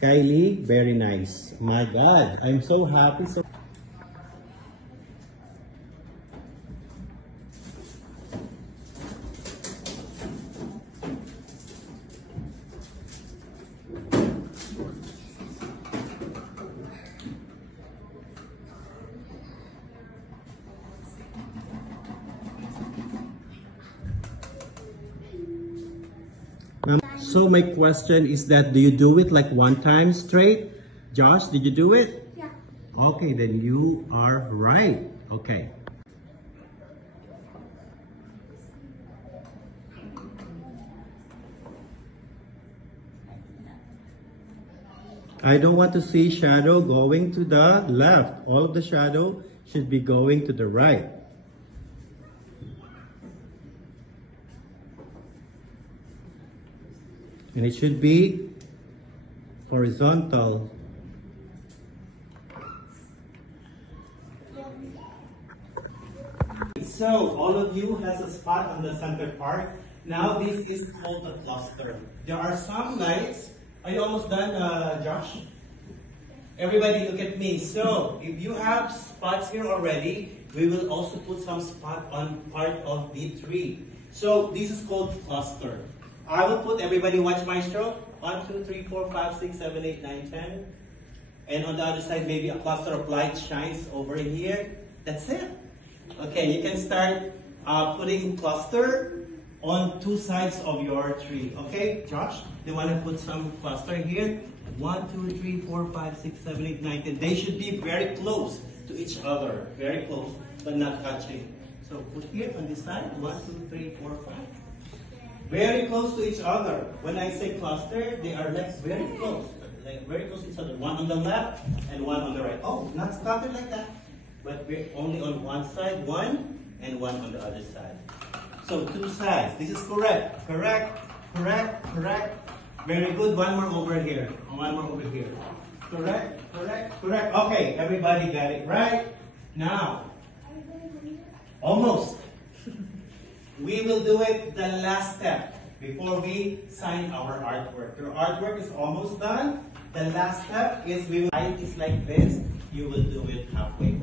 Kylie, very nice. My God, I'm so happy. So my question is that, do you do it like one time straight? Josh, did you do it? Yeah. Okay, then you are right. Okay. I don't want to see shadow going to the left. All of the shadow should be going to the right. And it should be horizontal. So all of you has a spot on the center part. Now this is called a cluster. There are some lights. Are you almost done, Josh? Everybody look at me. So if you have spots here already, we will also put some spot on part of the tree. So this is called cluster. I will put, everybody watch my stroke. 1, 2, 3, 4, 5, 6, 7, 8, 9, 10. And on the other side, maybe a cluster of light shines over here. That's it. Okay, you can start putting cluster on two sides of your tree. Okay, Josh, you want to put some cluster here? 1, 2, 3, 4, 5, 6, 7, 8, 9, 10. They should be very close to each other. Very close, but not touching. So put here on this side. 1, 2, 3, 4, 5. Very close to each other. When I say cluster, they are like very close. Like very close to each other. One on the left and one on the right. Oh, not scattered like that. But we're only on one side, one, and one on the other side. So two sides. This is correct. Correct, correct, correct. Very good. One more over here. One more over here. Correct, correct, correct. Okay, everybody got it right. Now, almost. We will do it the last step before we sign our artwork. Your artwork is almost done. The last step is we will write it like this. You will do it halfway.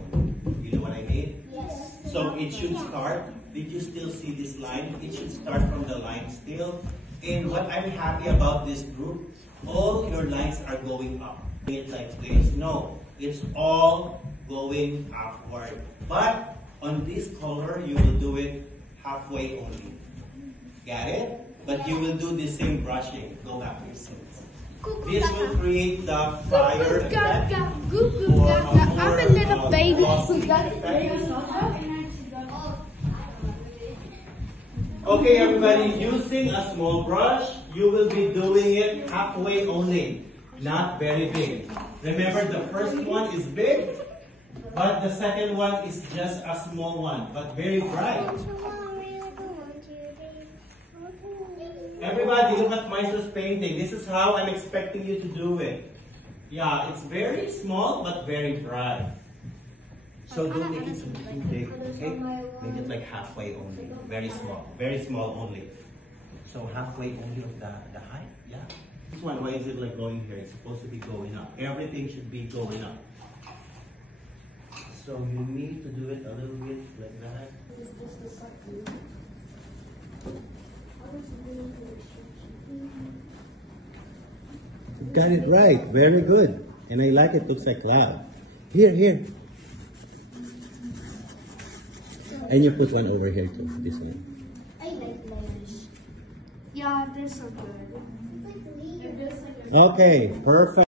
You know what I mean? Yes. So it should start. Did you still see this line? It should start from the line still. And what I'm happy about this group, all your lines are going up. It like this. No, it's all going upward. But on this color, you will do it halfway only. Got it? But you will do the same brushing. Go back to your seats. This will create the fire effect. I'm a little baby who got it. Okay, everybody, using a small brush, you will be doing it halfway only, not very big. Remember, the first one is big, but the second one is just a small one, but very bright. Everybody, look at Maiso's painting. This is how I'm expecting you to do it. Yeah, it's very small, but very bright. So don't make it too big, okay? Make it like halfway only. Very small only. So halfway only of the height, yeah. This one, why is it like going here? It's supposed to be going up. Everything should be going up. So you need to do it a little bit like that. Got it right. Very good. And I like it. Looks like cloud. Here. And you put one over here too. This one. I like layers. Yeah, they're so good. Okay. Perfect.